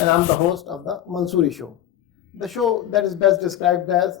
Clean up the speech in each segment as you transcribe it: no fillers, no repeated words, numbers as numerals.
and I'm the host of the Mansoori Show. The show that is best described as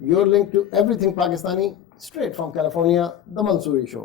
Your link to everything Pakistani straight from California, the Mansoori Show.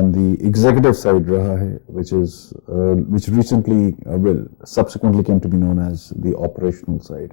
on the executive side raha hai, which recently subsequently came to be known as the operational side.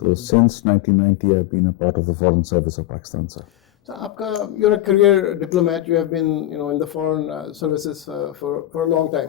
So since 1990, I've been a part of the Foreign Service of Pakistan, sir. So, you're a career diplomat. You have been, in the foreign services for a long time.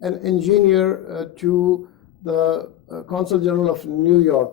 an engineer to the Consul General of New York,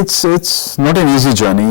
it's not an easy journey.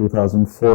2004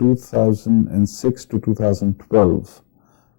2006 to 2012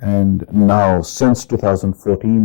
And now since 2014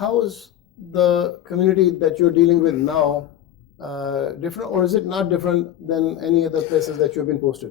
How is the community that you're dealing with now different, or is it not different than any other places that you've been posted?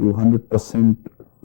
to 100%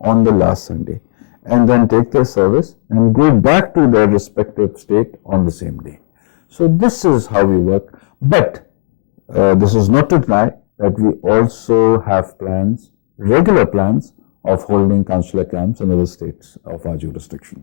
on the last Sunday and then take their service and go back to their respective state on the same day. So this is how we work. But this is not to deny that we also have plans, regular plans of holding consular camps in other states of our jurisdiction.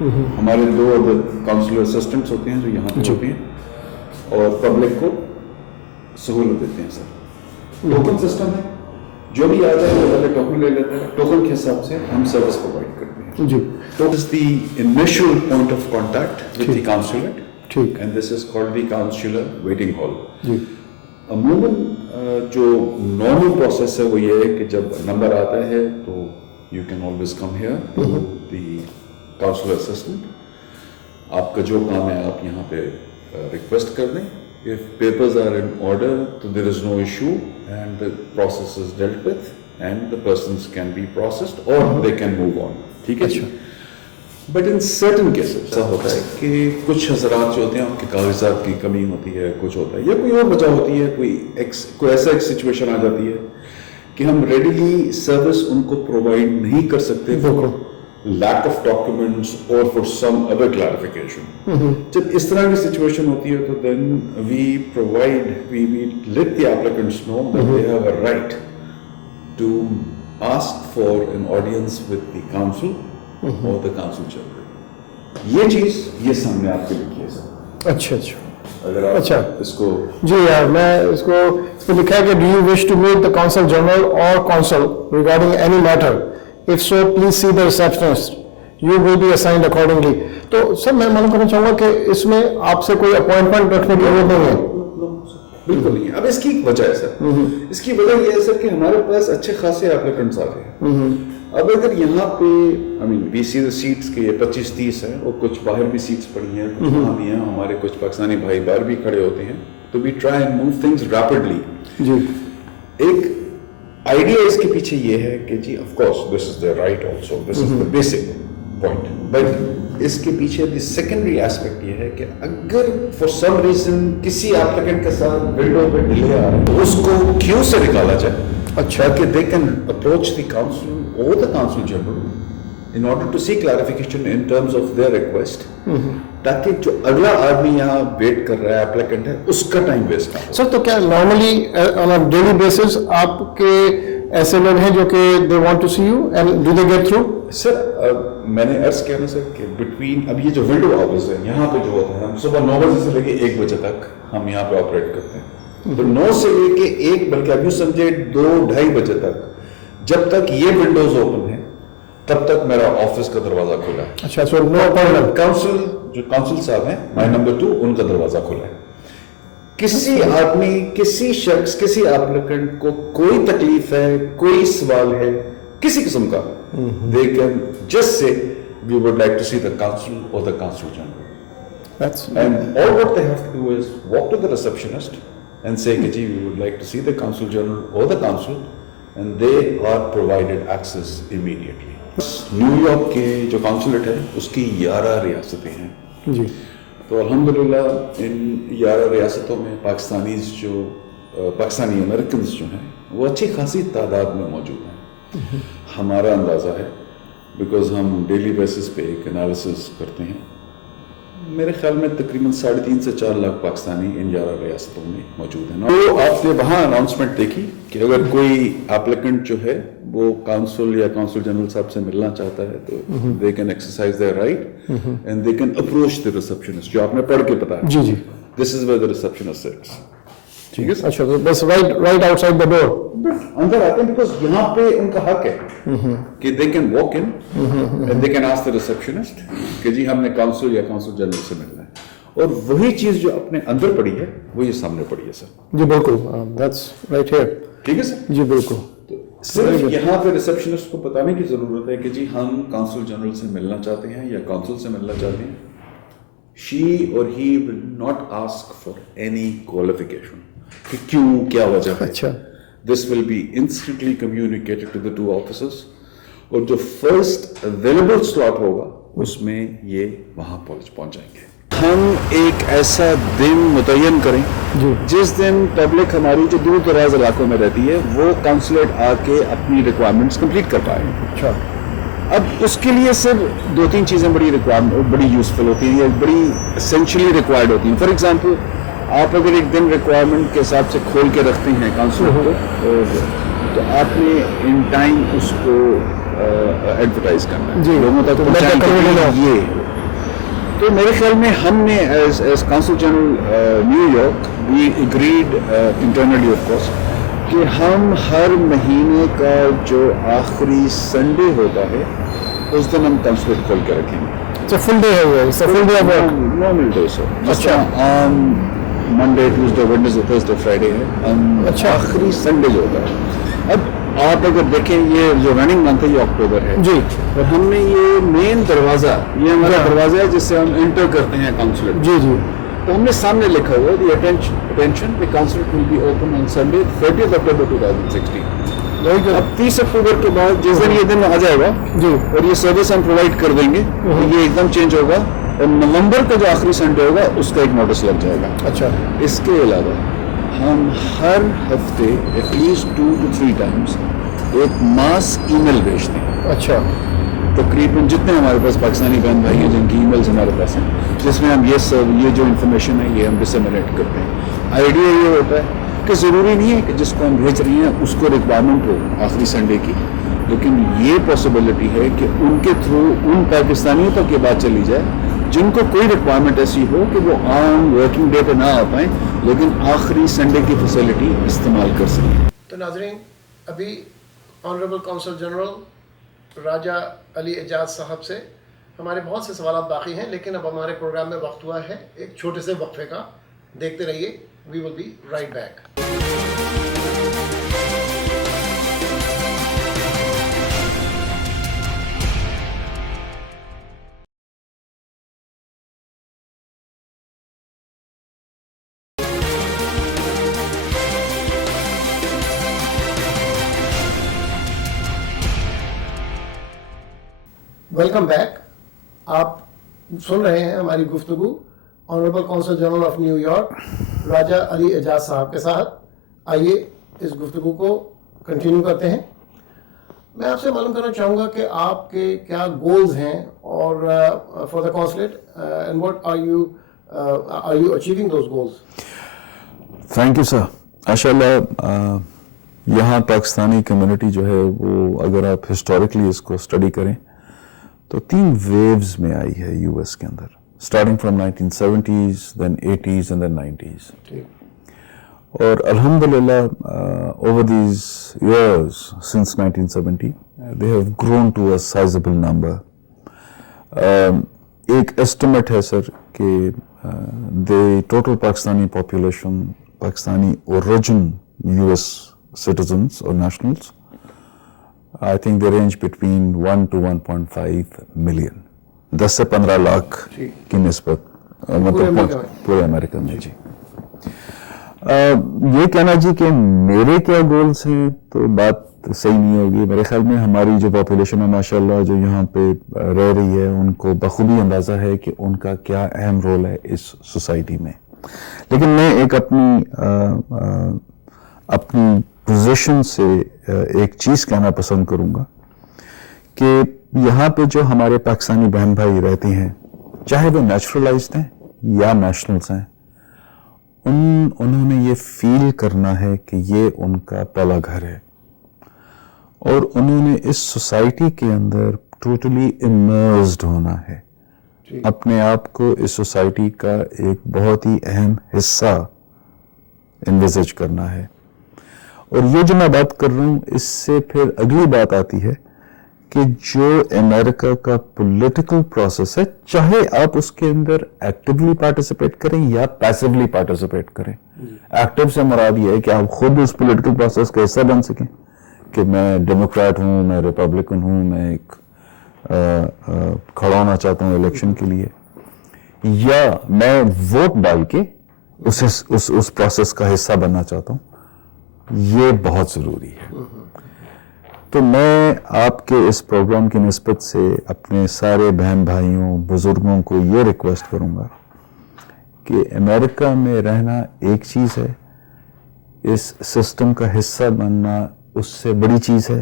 ہمارے 2 counsellor assistants ہوتے ہیں جو یہاں پہ ہوتے ہیں اور public کو سہولت دیتے ہیں سر. ٹوکن سسٹم ہے, جو بھی آتا ہے وہ پہلے ٹوکن لے لیتا ہے, ٹوکن کے حساب سے ہم سروس پرووائڈ کرتے ہیں. جی So this is the initial point of contact with the consulate, ٹھیک and this is called the consular waiting hall. جی عموماً جو نارمل پروسیس ہے وہ یہ ہے کہ جب نمبر آتا ہے تو you can always come here to the consular assistant. آپ کا جو کام ہے آپ یہاں پہ ریکویسٹ کر دیں. If papers are in order, so there is no issue and the process is dealt with and the persons can be processed or they can move on. ٹھیک ہے. بٹ ان سرٹن کیسز ایسا ہوتا ہے کہ کچھ حضرات جو ہوتے ہیں ان کے کاغذات کی کمی ہوتی ہے, کچھ ہوتا ہے یا کوئی اور وجہ ہوتی ہے, کوئی ایسا ایک سچویشن آ جاتی ہے کہ ہم ریڈیلی سروس ان کو پرووائڈ نہیں کر سکتے فار لیک آف ڈاکیومنٹس اور فار سم ادر کلیریفیکیشن. جب اس طرح کی سچویشن ہوتی ہے تو then we let the applicants know that they have a right to ask for an audience with the consul اور the council general. یہ چیز یہ سامنے آپ کے لکھی ہے سر. اچھا اچھا اگر آپ اس کو جی یار میں اس کو لکھا ہے کہ do you wish to meet the consul general اور consul regarding any matter, if so please see the receptionist, you will be assigned accordingly. تو سر میں معلوم کرنا چاہوں گا کہ اس میں آپ سے کوئی اپوائنٹمنٹ رکھنے کی ضرورت نہیں ہے. بالکل نہیں. اب اس کی ایک وجہ ہے سر, اس کی وجہ یہ ہے سر کہ ہمارے پاس اچھے خاصے ایپلیکنٹس آتے ہیں. اب اگر یہاں پہ وی سی دا سیٹس کے یہ 25-30 ہیں اور کچھ باہر بھی سیٹس پڑی ہیں, کچھ وہاں بھی ہیں, ہمارے کچھ پاکستانی بھائی باہر بھی کھڑے ہوتے ہیں, تو we try and move things rapidly. جی ایک آئیڈیا اس کے پیچھے یہ ہے کہ جی of course this is the right also, this is the basic point, but اس کے پیچھے دی سیکنڈری ایسپیکٹ یہ ہے کہ اگر فار سم ریزن کسی ایپلیکنٹ کے ساتھ ونڈو پہ ڈیلے آ رہا ہے تو اس کو کیوں سے نکالا جائے. اچھا کہ دے can approach the council or the consul general in order to seek clarification in terms of their request, تاکہ جو اگلا آدمی یہاں ویٹ کر رہا ہے ایپلیکنٹ ہے اس کا ٹائم ویسٹ نہ ہو. سر تو کیا normally on a daily basis آپ کے ایسے لوگ ہیں جو کہ they want to see you and do they get through? Sir میں نے عرض کیا نا سر کہ بٹوین اب یہ جو ونڈو آورز ہے یہاں پہ جو ہوتا ہے ہم صبح 9 بجے سے لے کے 1 بجے تک ہم یہاں پہ آپریٹ کرتے ہیں. تو 9 سے لے کے 1 بلکہ ابھی سمجھے 2-2:30 بجے تک جب تک یہ ونڈوز اوپن ہیں تب تک میرا آفس کا دروازہ کھلا ہے. اچھا سو نو اپوائنٹمنٹ. کاؤنسل جو کاؤنسل صاحب ہیں مائی نمبر 2 ان کا دروازہ کھلا ہے. کسی آدمی کسی شخص کسی ایپلیکنٹ کو کوئی تکلیف ہے کوئی سوال ہے کسی قسم کا they can just say we would like to see the council or the consul general. And all what they have to do is walk to the receptionist and say کہ جی we would like to see the consul general or the consul and they are provided access immediately. New York کے جو کانسولیٹ ہے اس کی 11 ریاستیں ہیں جی. تو الحمدللہ ان 11 ریاستوں میں پاکستانیز جو پاکستانی امریکنز جو ہیں وہ اچھی خاصی تعداد میں موجود ہیں. ہمارا اندازہ ہے بیکاز ہم ڈیلی بیسس پہ ایک انالیسس کرتے ہیں, میرے خیال میں تقریباً 3.5 سے 4 لاکھ پاکستانی ان 11 ریاستوں میں موجود ہیں. تو آپ نے وہاں اناؤنسمنٹ دیکھی کہ اگر کوئی ایپلیکنٹ جو ہے وہ کاؤنسل یا کاؤنسل جنرل صاحب سے ملنا چاہتا ہے تو they can exercise their right and they can approach the receptionist, جو آپ نے پڑھ کے بتایا. جی جی this is where the receptionist sits. ٹھیک ہے. اچھا بس right outside the door اندر آتے ہیں بیکاز یہاں پہ ان کا حق ہے کہ they can walk in and they can ask the receptionist کہ جی ہم نے کاؤنسل یا کاؤنسل جنرل سے ملنا ہے. اور وہی چیز جو اپنے اندر پڑی ہے وہ یہ سامنے پڑی ہے سر. جی بالکل دیٹس رائٹ ہیئر. ٹھیک ہے سر. جی بالکل. صرف یہاں پہ ریسپشنسٹ کو بتانے کی ضرورت ہے کہ جی ہم کاؤنسل جنرل سے ملنا چاہتے ہیں یا کاؤنسل سے ملنا چاہتے ہیں. She or he will not ask for any qualification کہ کیوں کیا وجہ ہے. اچھا. This will be instantly communicated to the 2 officers اور جو فرسٹ اویلیبل سلاٹ ہوگا اس میں یہ وہاں پہنچ جائیں گے. ہم ایک ایسا دن متعین کریں جس دن پبلک ہماری جو دور دراز علاقوں میں رہتی ہے وہ کانسولیٹ آ کے اپنی ریکوائرمنٹس کمپلیٹ کر پائے. اچھا. اب اس کے لیے صرف 2-3 چیزیں بڑی یوزفل ہوتی ہیں, بڑی اسینشلی ریکوائرڈ ہوتی ہیں. فار ایگزامپل آپ اگر ایک دن ریکوائرمنٹ کے حساب سے کھول کے رکھتے ہیں کانسولیٹ کو تو آپ نے ان ٹائم اس کو ایڈورٹائز کرنا ہے, جی, لوگوں تک تو پہنچانا better ہے یہ. تو میرے خیال میں ہم نے as consul general New York we agreed internally of course کہ ہم ہر مہینے کا جو آخری سنڈے ہوتا ہے اس دن ہم کنسولیٹ کھول کے رکھیں گے. فل ڈے ہے, full day of work. Normal day sir, جس طرح عام Monday Tuesday Wednesday Thursday Friday ہے, ہم آخری سنڈے جو ہوتا ہے. اب آپ اگر دیکھیں یہ جو رننگ منتھ ہے یہ اکتوبر ہے جی, اور ہم نے یہ مین دروازہ, یہ ہمارا دروازہ ہے جس سے ہم انٹر کرتے ہیں کاؤنسلر. جی جی, تو ہم نے سامنے لکھا ہوا ہے the attention the consular will be open on Sunday 30 October 2016. اب 30 اکتوبر کے بعد جس دن یہ دن آ جائے گا جی, اور یہ سروس ہم پرووائڈ کر دیں گے, یہ ایک دم چینج ہوگا اور نومبر کا جو آخری سنڈے ہوگا اس کا ایک نوٹس لگ جائے گا. اچھا, اس کے علاوہ ہم ہر ہفتے ایٹ لیسٹ 2 to 3 ٹائمس ایک ماس ای میل بھیجتے ہیں. اچھا, تقریباً جتنے ہمارے پاس پاکستانی بہن بھائی ہیں جن کی ای میلز ہمارے پاس ہیں, جس میں ہم یہ جو انفارمیشن ہے یہ ہم ڈسیمینیٹ کرتے ہیں. آئیڈیا یہ ہوتا ہے کہ ضروری نہیں ہے کہ جس کو ہم بھیج رہی ہیں اس کو ریکوائرمنٹ ہو آخری سنڈے کی, لیکن یہ پاسبلٹی ہے کہ ان کے تھرو ان پاکستانیوں تک یہ بات چلی جائے جن کو کوئی ریکوائرمنٹ ایسی ہو کہ وہ عام ورکنگ ڈے پہ نہ آ پائیں لیکن آخری سنڈے کی فیسلٹی استعمال کر سکیں. تو ناظرین, ابھی آنریبل کونسل جنرل راجہ علی اعجاز صاحب سے ہمارے بہت سے سوالات باقی ہیں, لیکن اب ہمارے پروگرام میں وقت ہوا ہے ایک چھوٹے سے وقفے کا. دیکھتے رہیے, we will be right back. Welcome back. آپ سن رہے ہیں ہماری گفتگو honourable consul general of New York Raja Ali Aijaz صاحب کے ساتھ. آئیے اس گفتگو کو کنٹینیو کرتے ہیں. میں آپ سے معلوم کرنا چاہوں گا کہ آپ کے کیا گولز ہیں اور for the consulate and what are you achieving those goals. Thank you sir. ماشاء اللہ یہاں پاکستانی کمیونٹی جو ہے وہ اگر آپ ہسٹوریکلی اس کو اسٹڈی کریں تو 3 ویوز میں آئی ہے یو ایس کے اندر, starting from 1970s, then 80s and then 90s. اور الحمدللہ over these years since 1970 they have grown to a sizable number. ایک estimate ہے سر کہ the total Pakistani population, Pakistani origin US citizens or nationals, I think they range between 1 to 1.5 million. 10 سے 15 لاکھ کی نسبت مطلب پورے امریکہ میں. جی یہ کہنا جی کہ میرے کیا گولز ہیں تو بات صحیح نہیں ہوگی. میرے خیال میں ہماری جو پاپولیشن ہے ماشاءاللہ جو یہاں پہ رہ رہی ہے ان کو بخوبی اندازہ ہے کہ ان کا کیا اہم رول ہے اس سوسائٹی میں. لیکن میں ایک اپنی پوزیشن سے ایک چیز کہنا پسند کروں گا کہ یہاں پہ جو ہمارے پاکستانی بہن بھائی رہتے ہیں چاہے وہ نیچرلائزڈ ہیں یا نیشنلز ہیں, انہوں نے یہ فیل کرنا ہے کہ یہ ان کا پہلا گھر ہے اور انہوں نے اس سوسائٹی کے اندر ٹوٹلی امرسڈ ہونا ہے, اپنے آپ کو اس سوسائٹی کا ایک بہت ہی اہم حصہ انویزج کرنا ہے. اور یہ جو میں بات کر رہا ہوں اس سے پھر اگلی بات آتی ہے کہ جو امریکہ کا پولیٹیکل پروسیس ہے چاہے آپ اس کے اندر ایکٹیولی پارٹیسپیٹ کریں یا پیسیولی پارٹیسپیٹ کریں. ایکٹیو سے مراد یہ ہے کہ آپ خود اس پولیٹیکل پروسیس کا حصہ بن سکیں کہ میں ڈیموکریٹ ہوں, میں ریپبلکن ہوں, میں ایک کھڑا ہونا چاہتا ہوں الیکشن کے لیے, یا میں ووٹ ڈال کے اس پروسیس کا حصہ بننا چاہتا ہوں. یہ بہت ضروری ہے. تو میں آپ کے اس پروگرام کی نسبت سے اپنے سارے بہن بھائیوں بزرگوں کو یہ ریکویسٹ کروں گا کہ امریکہ میں رہنا ایک چیز ہے, اس سسٹم کا حصہ بننا اس سے بڑی چیز ہے,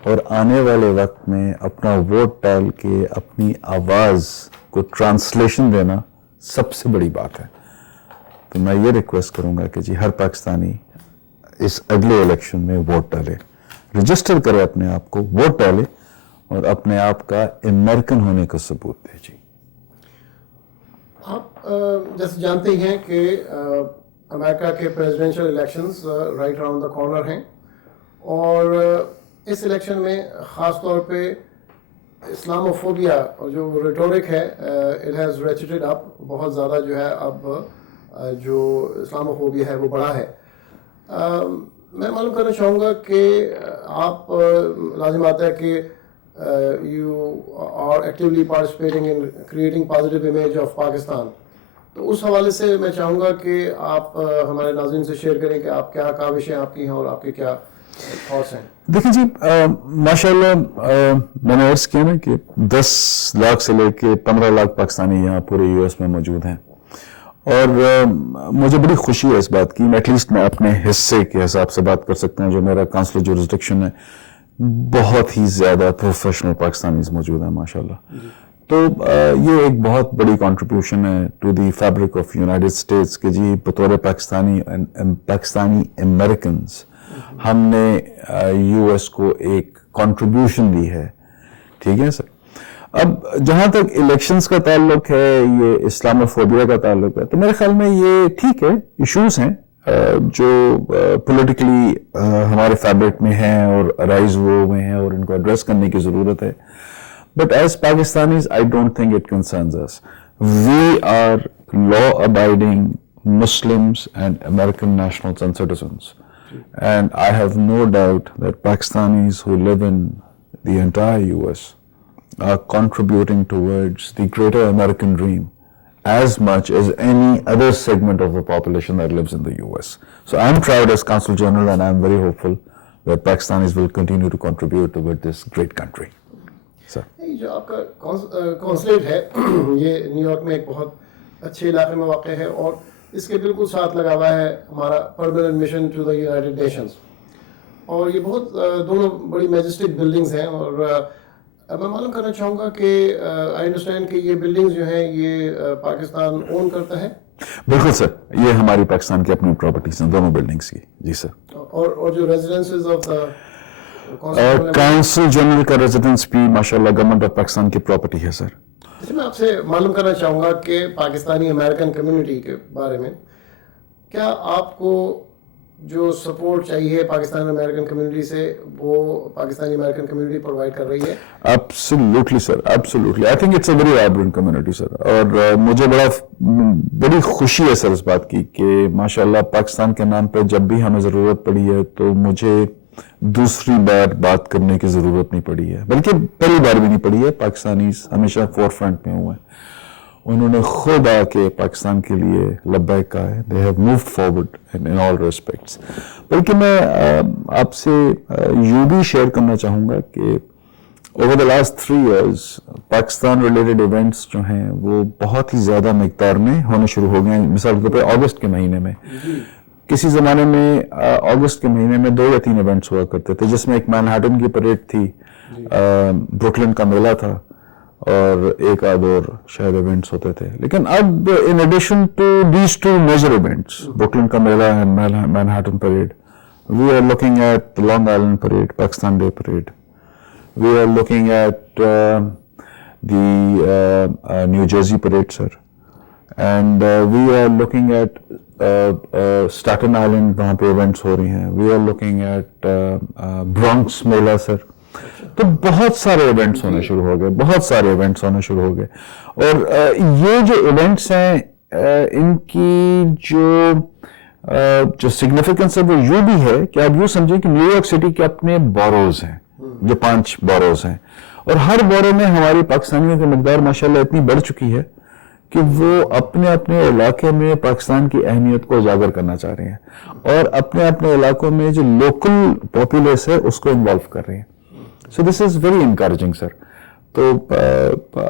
اور آنے والے وقت میں اپنا ووٹ ڈال کے اپنی آواز کو ٹرانسلیشن دینا سب سے بڑی بات ہے. تو میں یہ ریکویسٹ کروں گا کہ جی ہر پاکستانی اس اگلے الیکشن میں ووٹ ڈالے. رجسٹر کرے اپنے آپ کو, ووٹ ڈالے اور اپنے آپ کا امریکن ہونے کا ثبوت دے. جی آپ جیسے جانتے ہی ہیں کہ امریکہ کے presidential elections right around the corner ہیں, اور اس الیکشن میں خاص طور پہ اسلاموفوبیا اور جو ریٹورک ہے اٹ ہیز ریچٹڈ اپ, بہت زیادہ جو ہے اب جو اسلاموفوبیا ہے وہ بڑا ہے. میں معلوم کرنا چاہوں گا کہ آپ لازم آتا ہے کہ you are actually participating in creating positive image of Pakistan, تو اس حوالے سے میں چاہوں گا کہ آپ ہمارے ناظرین سے شیئر کریں کہ آپ کیا کاوشیں آپ کی ہیں اور آپ کے کیا تھاٹس ہیں. دیکھیں جی, ماشاء اللہ میں نے عرض کیا نا کہ 10 لاکھ سے لے کے 15 لاکھ پاکستانی یہاں پورے یو ایس میں موجود ہیں, اور مجھے بڑی خوشی ہے اس بات کی. ایٹ لیسٹ میں اپنے حصے کے حساب سے بات کر سکتا ہوں, جو میرا کانسلر جورسڈکشن ہے, بہت ہی زیادہ پروفیشنل پاکستانیز موجود ہیں ماشاء اللہ. تو یہ ایک بہت بڑی کنٹریبیوشن ہے to the fabric of United States کہ جی بطور پاکستانی امریکنز ہم نے یو ایس کو ایک کنٹریبیوشن دی ہے. ٹھیک ہے سر. اب جہاں تک الیکشنز کا تعلق ہے, یہ اسلاموفوبیا کا تعلق ہے, تو میرے خیال میں یہ ٹھیک ہے, ایشوز ہیں جو پولیٹیکلی ہمارے فیبرک میں ہیں اور رائز ہوئے ہیں اور ان کو ایڈریس کرنے کی ضرورت ہے. But as Pakistanis I don't think it concerns us. We are law abiding Muslims and American nationals and citizens. And I have no doubt that Pakistanis who live in the entire US are contributing towards the greater American dream as much as any other segment of the population that lives in the US. So I'm proud as Consul General, and I'm very hopeful that Pakistanis will continue to contribute toward this great country. Sir. جو آپ کا consulate ہے یہ new York میں ایک بہت اچھے علاقے میں واقع ہے, اور اس کے بالکل ساتھ لگا ہوا ہے ہمارا permanent mission to the United Nations, اور یہ بہت دونوں بڑی میجسٹک بلڈنگز ہیں. اور میں معلوم کرنا چاہوں گا کہ آئی انڈرسٹینڈ کہ یہ بلڈنگز جو ہیں یہ پاکستان اون کرتا ہے. بالکل سر, یہ ہماری پاکستان کی اپنی پراپرٹیز ہیں دونوں بلڈنگس کی. جی سر. اور جو ریزیڈنسز آف دا کونسل جنرل کا ریزیڈنس بھی ماشاءاللہ گورنمنٹ آف پاکستان کی پراپرٹی ہے سر. میں آپ سے معلوم کرنا چاہوں گا کہ پاکستانی امریکن کمیونٹی کے بارے میں کیا آپ کو جو سپورٹ چاہیے پاکستانی امریکن کمیونٹی سے وہ پاکستانی امریکن کمیونٹی پرووائڈ کر رہی ہے؟ Absolutely sir, absolutely. I think it's a very vibrant community sir, اور مجھے بڑی خوشی ہے سر اس بات کی کہ ماشاءاللہ پاکستان کے نام پہ جب بھی ہمیں ضرورت پڑی ہے تو مجھے دوسری بار بات کرنے کی ضرورت نہیں پڑی ہے, بلکہ پہلی بار بھی نہیں پڑی ہے. پاکستانیز ہمیشہ فور فرنٹ میں ہوئے ہیں, انہوں نے خود آ کے پاکستان کے لیے لبیک کہا ہے. They have moved forward in all respects. بلکہ میں آپ سے یوں بھی شیئر کرنا چاہوں گا کہ over the last 3 years Pakistan related events جو ہیں وہ بہت ہی زیادہ مقدار میں ہونے شروع ہو گئے ہیں. مثال کے طور پہ اگست کے مہینے میں, کسی زمانے میں اگست کے مہینے میں 2 یا 3 ایونٹس ہوا کرتے تھے, جس میں ایک مینہٹن کی پریڈ تھی, بروکلن کا میلہ تھا, اور ایک آدھ اور شاید ایونٹس ہوتے تھے. لیکن اب in addition to these 2 major events, Brooklyn کا میلہ and Manhattan parade, we are looking at Long Island parade, Pakistan day parade. We are looking at the New Jersey parade sir, and we are looking at Staten Island, وہاں پہ events ہو رہی ہیں. We are looking at Bronx mela sir. تو بہت سارے events ہونے شروع ہو گئے, بہت سارے ایونٹس ہونے شروع ہو گئے. اور یہ جو ایونٹس ہیں ان کی جو سگنیفیکنس ہے وہ یوں بھی ہے کہ آپ یوں سمجھیں کہ نیو یارک سٹی کے اپنے بوروز ہیں, جو 5 بوروز ہیں, اور ہر بورو میں ہماری پاکستانیوں کی مقدار ماشاءاللہ اتنی بڑھ چکی ہے کہ وہ اپنے اپنے علاقے میں پاکستان کی اہمیت کو اجاگر کرنا چاہ رہے ہیں, اور اپنے اپنے علاقوں میں جو لوکل پاپولیس ہے اس کو انوالو کر رہے ہیں. So this is very encouraging, sir. So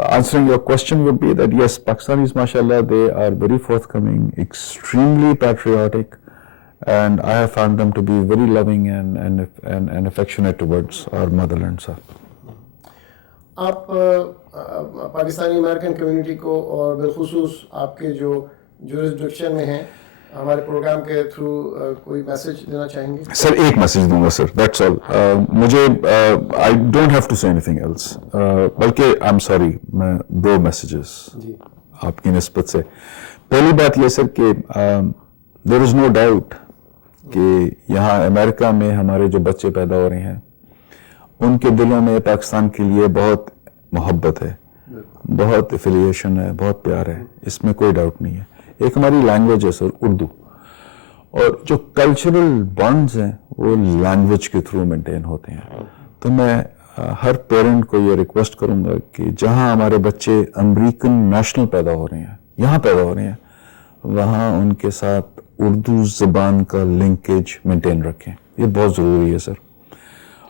answering your question would be that yes, Pakistanis, mashallah, they are very forthcoming, extremely patriotic, and I have found them to be very loving and affectionate towards our motherland, sir. آپ Pakistani American community کو اور بالخصوص آپ کے جو jurisdiction میں ہیں ہمارے پروگرام کے تھرو کوئی میسج دینا چاہیں گے؟ سر ایک میسج دوں گا سر, دیٹس آل. مجھے آئی ڈونٹ ہیو ٹو سے اینی تھنگ ایلس, بلکہ آئی ایم سوری, میں 2 میسیجز آپ کی نسبت سے. پہلی بات یہ سر کہ دیر از نو ڈاؤٹ کہ یہاں امریکہ میں ہمارے جو بچے پیدا ہو رہے ہیں ان کے دلوں میں پاکستان کے لیے بہت محبت ہے, بہت ایفیلیشن ہے, بہت پیار ہے, اس میں کوئی ڈاؤٹ نہیں ہے. ایک ہماری لینگویج ہے سر اردو, اور جو کلچرل بانڈز ہیں وہ لینگویج کے تھرو مینٹین ہوتے ہیں. تو میں ہر پیرنٹ کو یہ ریکویسٹ کروں گا کہ جہاں ہمارے بچے امریکن نیشنل پیدا ہو رہے ہیں, یہاں پیدا ہو رہے ہیں, وہاں ان کے ساتھ اردو زبان کا لنکیج مینٹین رکھیں. یہ بہت ضروری ہے سر.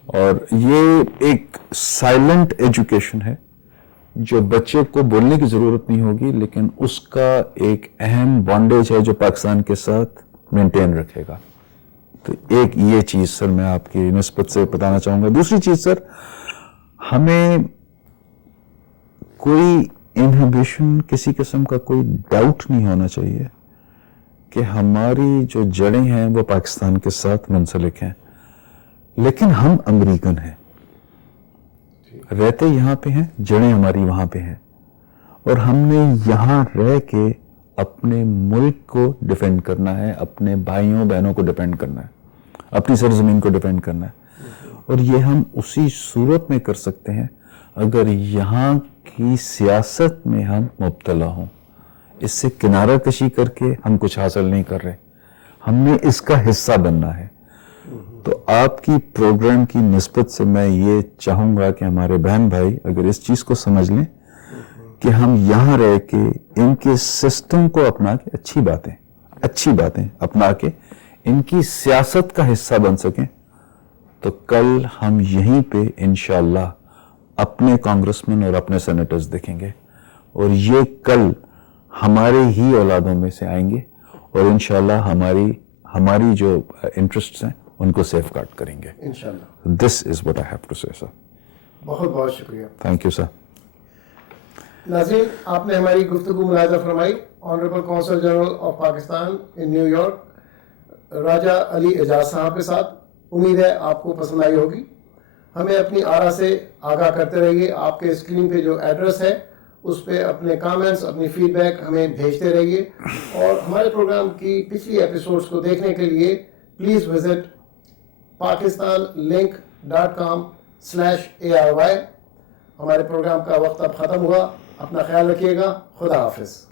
اور یہ ایک سائلنٹ ایجوکیشن ہے جو بچے کو بولنے کی ضرورت نہیں ہوگی, لیکن اس کا ایک اہم بانڈیج ہے جو پاکستان کے ساتھ مینٹین رکھے گا. تو ایک یہ چیز سر میں آپ کی نسبت سے بتانا چاہوں گا. دوسری چیز سر, ہمیں کوئی انہیبیشن, کسی قسم کا کوئی ڈاؤٹ نہیں ہونا چاہیے کہ ہماری جو جڑیں ہیں وہ پاکستان کے ساتھ منسلک ہیں, لیکن ہم امریکن ہیں, رہتے یہاں پہ ہیں, جڑیں ہماری وہاں پہ ہیں, اور ہم نے یہاں رہ کے اپنے ملک کو ڈیفینڈ کرنا ہے, اپنے بھائیوں بہنوں کو ڈیفینڈ کرنا ہے, اپنی سرزمین کو ڈیفینڈ کرنا ہے. اور یہ ہم اسی صورت میں کر سکتے ہیں اگر یہاں کی سیاست میں ہم مبتلا ہوں. اس سے کنارہ کشی کر کے ہم کچھ حاصل نہیں کر رہے, ہم نے اس کا حصہ بننا ہے. تو آپ کی پروگرام کی نسبت سے میں یہ چاہوں گا کہ ہمارے بہن بھائی اگر اس چیز کو سمجھ لیں کہ ہم یہاں رہ کے ان کے سسٹم کو اپنا کے اچھی باتیں اپنا کے ان کی سیاست کا حصہ بن سکیں, تو کل ہم یہیں پہ انشاءاللہ اپنے کانگریسمین اور اپنے سینیٹرز دیکھیں گے, اور یہ کل ہمارے ہی اولادوں میں سے آئیں گے, اور انشاءاللہ ہماری جو انٹرسٹس ہیں ان کو سیف گارڈ کریں گے انشاءاللہ. This is what I have to say sir. بہت بہت شکریہ. Thank you sir. ناظرین, آپ نے ہماری گفتگو ملاحظہ فرمائی. Honourable consul general of Pakistan in New York Raja Ali Aijaz صاحب کے ساتھ. امید ہے آپ کو پسند آئی ہوگی. ہمیں اپنی آرا سے آگاہ کرتے رہیے. آپ کے اسکرین پہ جو ایڈریس ہے اس پہ اپنے کامنٹس, اپنی فیڈ بیک ہمیں بھیجتے رہیے. اور ہمارے پروگرام کی پچھلی ایپیسوڈز کو دیکھنے کے لیے پلیز وزٹ pakistanlink.com/ARY. ہمارے پروگرام کا وقت اب ختم ہوا. اپنا خیال رکھیے گا. خدا حافظ.